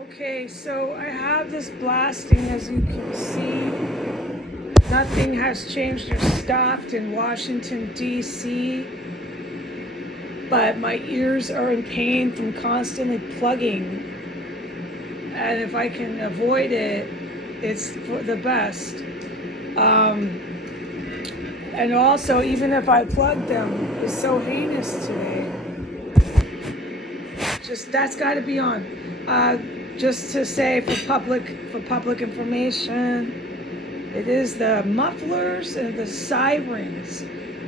Okay, so I have this blasting, as you can see. Nothing has changed or stopped in Washington, D.C., but my ears are in pain from constantly plugging. And if I can avoid it, it's for the best. And also, even if I plug them, it's so heinous today. Just that's got to be on. Just to say for public information, it is the mufflers and the sirens,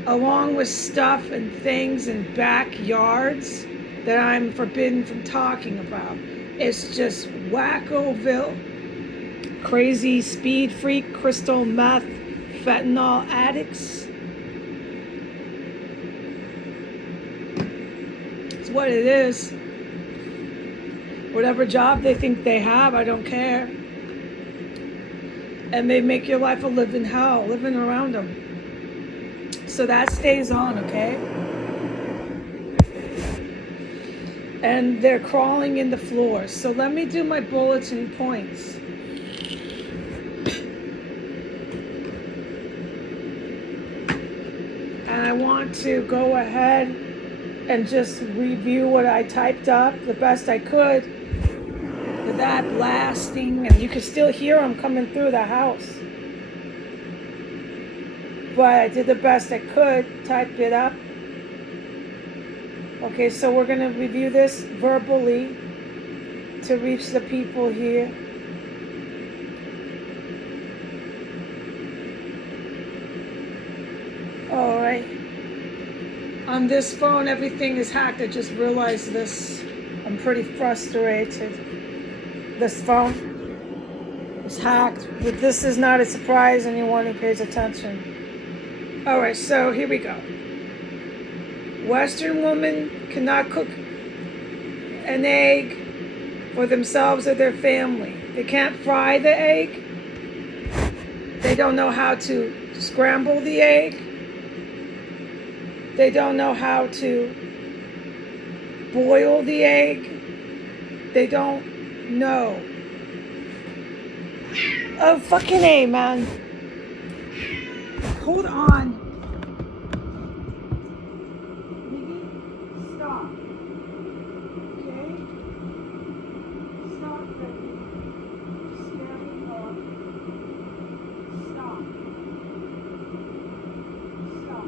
along with stuff and things in backyards that I'm forbidden from talking about. It's just Waccoville, crazy speed freak, crystal meth, fentanyl addicts. It's what it is. Whatever job they think they have, I don't care. And they make your life a living hell, living around them. So that stays on, okay? And they're crawling in the floors. So let me do my bulletin points. And I want to go ahead and just review what I typed up the best I could. With that blasting, and you can still hear them coming through the house. But I did the best I could, typed it up. Okay, so we're going to review this verbally to reach the people here. All right. On this phone, everything is hacked. I just realized this. I'm pretty frustrated. This phone is hacked, but this is not a surprise anyone who pays attention. All right, so here we go. Western women cannot cook an egg for themselves or their family. They can't fry the egg. They don't know how to scramble the egg. They don't know how to boil the egg. They don't know. Oh, fucking A, man. Hold on. Miggy, stop. Okay? Stop, baby. Scare me off. Stop. Stop.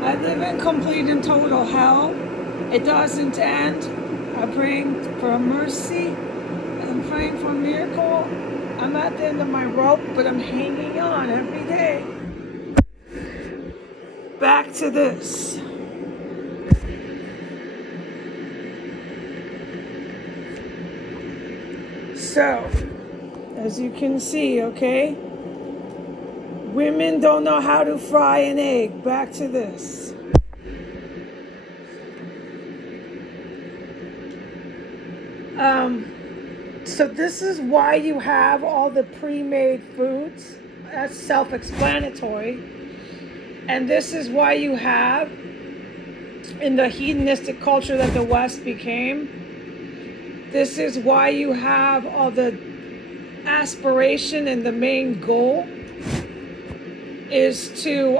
I live in complete and total hell. It doesn't end. I'm praying for mercy. I'm praying for a miracle. I'm at the end of my rope, but I'm hanging on every day. Back to this. So, as you can see, okay? Women don't know how to fry an egg. Back to this. So this is why you have all the pre-made foods. That's self-explanatory. And this is why you have, in the hedonistic culture that the West became, this is why you have all the aspiration, and the main goal is to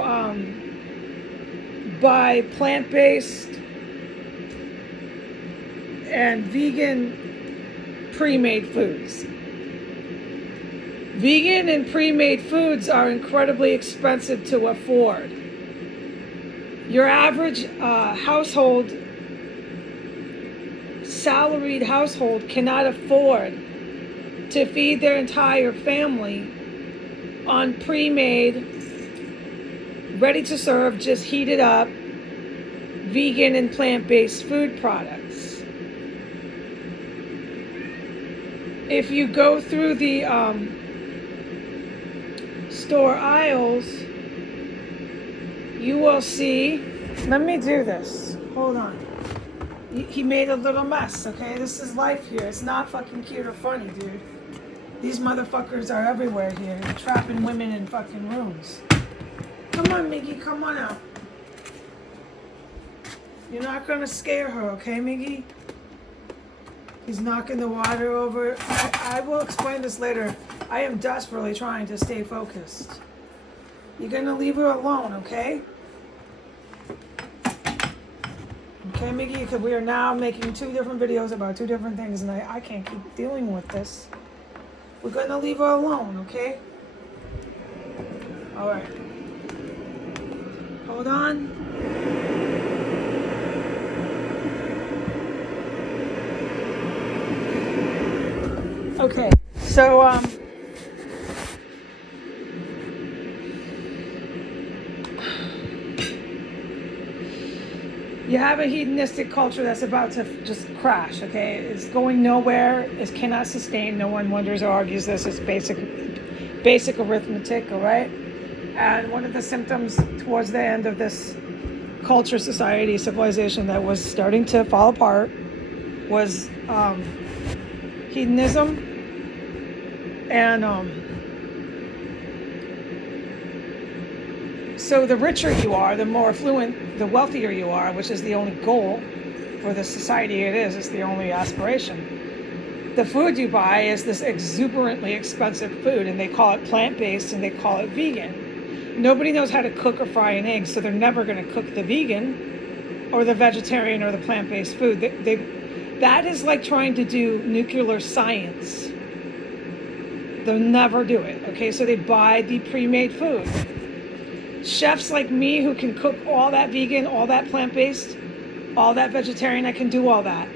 buy plant-based and vegan pre-made foods. Vegan and pre-made foods are incredibly expensive to afford. Your average household, salaried household, cannot afford to feed their entire family on pre-made, ready to serve, just heated up, vegan and plant-based food products. If you go through the store aisles, you will see, let me do this, hold on. He made a little mess, okay? This is life here. It's not fucking cute or funny, dude. These motherfuckers are everywhere here, trapping women in fucking rooms. Come on, Miggy, come on out. You're not gonna scare her, okay, Miggy? He's knocking the water over. I will explain this later. I am desperately trying to stay focused. You're gonna leave her alone, okay? Okay, Miggy, because we are now making 2 different videos about 2 different things, and I can't keep dealing with this. We're gonna leave her alone, okay? All right. Hold on. Okay, so you have a hedonistic culture that's about to just crash, okay? It's going nowhere. It cannot sustain. No one wonders or argues this. It's basic arithmetic, all right? And one of the symptoms towards the end of this culture, society, civilization that was starting to fall apart was hedonism. And so the richer you are, the more affluent, the wealthier you are, which is the only goal for the society it is. It's the only aspiration. The food you buy is this exuberantly expensive food, and they call it plant-based and they call it vegan. Nobody knows how to cook or fry an egg, so they're never going to cook the vegan or the vegetarian or the plant-based food. That is like trying to do nuclear science. They'll never do it, okay? So they buy the pre-made food. Chefs like me who can cook all that vegan, all that plant-based, all that vegetarian, I can do all that,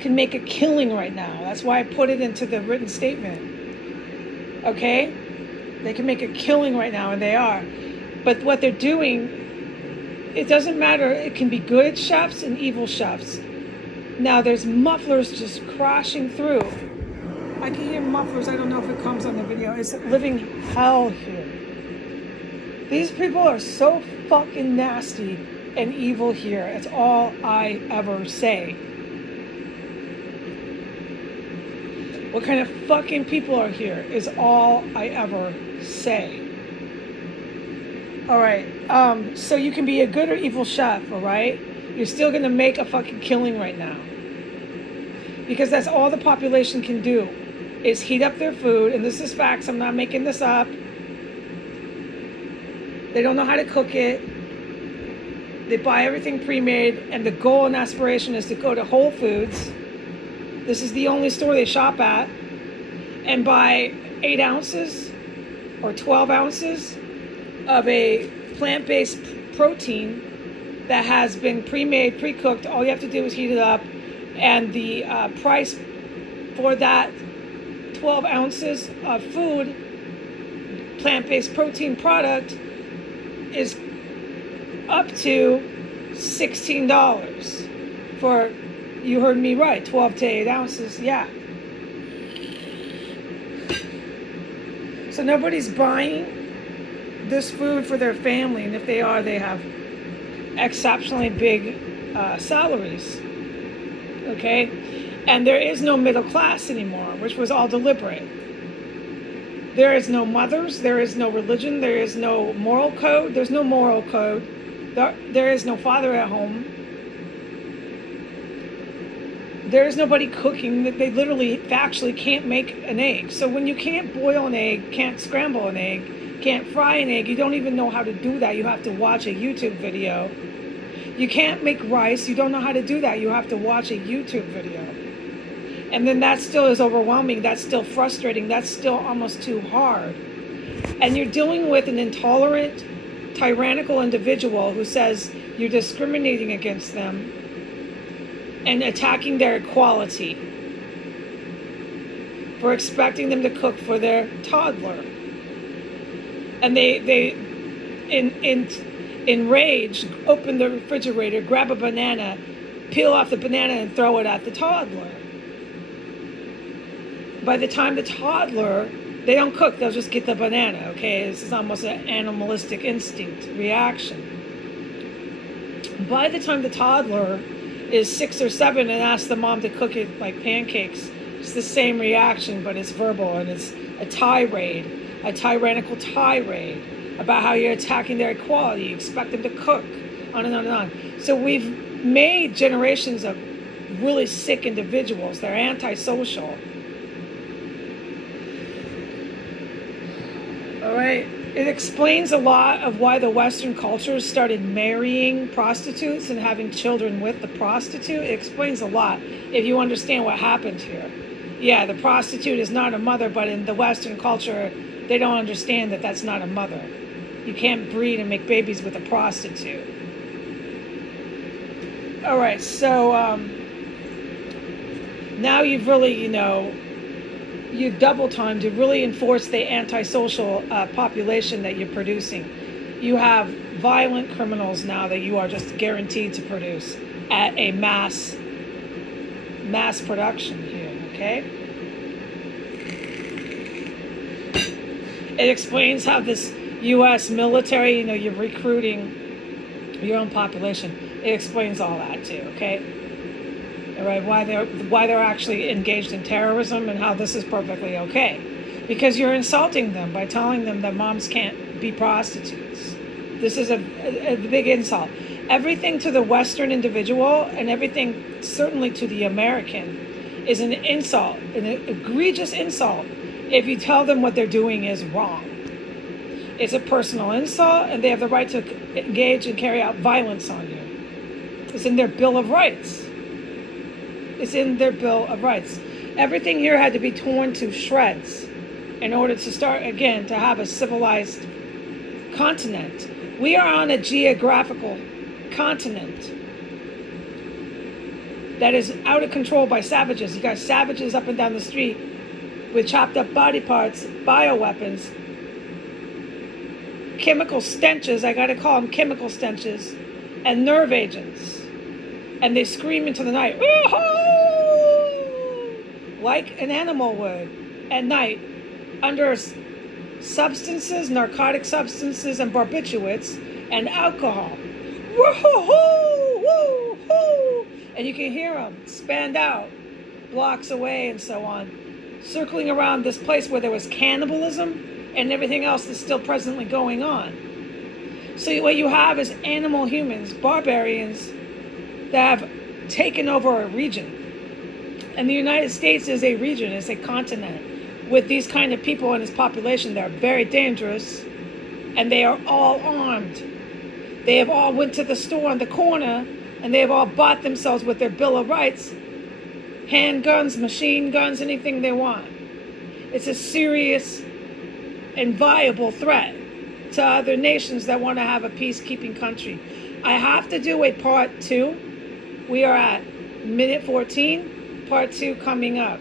can make a killing right now. That's why I put it into the written statement, okay? They can make a killing right now, and they are. But what they're doing, it doesn't matter. It can be good chefs and evil chefs. Now there's mufflers just crashing through. I can hear mufflers. I don't know if it comes on the video. It's living hell here. These people are so fucking nasty and evil here. It's all I ever say. What kind of fucking people are here is all I ever say. All right. So you can be a good or evil chef, all right? You're still going to make a fucking killing right now. Because that's all the population can do, is heat up their food. And this is facts. I'm not making this up. They don't know how to cook it. They buy everything pre-made. And the goal and aspiration is to go to Whole Foods. This is the only store they shop at. And buy 8 ounces or 12 ounces of a plant-based protein that has been pre-made, pre-cooked. All you have to do is heat it up. And the price for that 12 ounces of food, plant-based protein product, is up to $16 for, you heard me right, 12 to 8 ounces, yeah. So nobody's buying this food for their family, and if they are, they have exceptionally big salaries, okay? And there is no middle class anymore, which was all deliberate. There is no mothers, there is no religion, there is no moral code. There's no moral code. There is no father at home. There is nobody cooking. They literally, factually can't make an egg. So when you can't boil an egg, can't scramble an egg, can't fry an egg, you don't even know how to do that. You have to watch a YouTube video. You can't make rice. You don't know how to do that. You have to watch a YouTube video. And then that still is overwhelming. That's still frustrating. That's still almost too hard. And you're dealing with an intolerant, tyrannical individual who says you're discriminating against them and attacking their equality for expecting them to cook for their toddler. And they in rage, open the refrigerator, grab a banana, peel off the banana and throw it at the toddler. By the time the toddler, they don't cook, they'll just get the banana, okay? This is almost an animalistic instinct reaction. By the time the toddler is 6 or 7 and asks the mom to cook it like pancakes, it's the same reaction, but it's verbal, and it's a tirade, a tyrannical tirade about how you're attacking their equality, you expect them to cook, on and on and on. So we've made generations of really sick individuals. They're antisocial. All right. It explains a lot of why the Western cultures started marrying prostitutes and having children with the prostitute. It explains a lot if you understand what happened here. Yeah, the prostitute is not a mother, but in the Western culture, they don't understand that that's not a mother. You can't breed and make babies with a prostitute. All right, so now you've really, you've double timed to really enforce the antisocial population that you're producing. You have violent criminals now that you are just guaranteed to produce at a mass production here, okay? It explains how this U.S. military, you're recruiting your own population. It explains all that too, okay? All right, why they're actually engaged in terrorism and how this is perfectly okay. Because you're insulting them by telling them that moms can't be prostitutes. This is a big insult. Everything to the Western individual and everything certainly to the American is an insult, an egregious insult if you tell them what they're doing is wrong. It's a personal insult, and they have the right to engage and carry out violence on you. It's in their Bill of Rights. It's in their Bill of Rights. Everything here had to be torn to shreds in order to start, again, to have a civilized continent. We are on a geographical continent that is out of control by savages. You got savages up and down the street with chopped up body parts, bioweapons, chemical stenches, I gotta call them chemical stenches, and nerve agents. And they scream into the night, woo-hoo! Like an animal would at night under substances, narcotic substances and barbiturates and alcohol. Woo-hoo-hoo! Woo-hoo! And you can hear them spanned out blocks away and so on, circling around this place where there was cannibalism and everything else that's still presently going on. So what you have is animal humans, barbarians, that have taken over a region. And the United States is a region, it's a continent with these kind of people in its population that are very dangerous, and they are all armed. They have all went to the store on the corner, and they have all bought themselves with their Bill of Rights, handguns, machine guns, anything they want. It's a serious and viable threat to other nations that want to have a peacekeeping country. I have to do a part 2. We are at minute 14, part 2 coming up.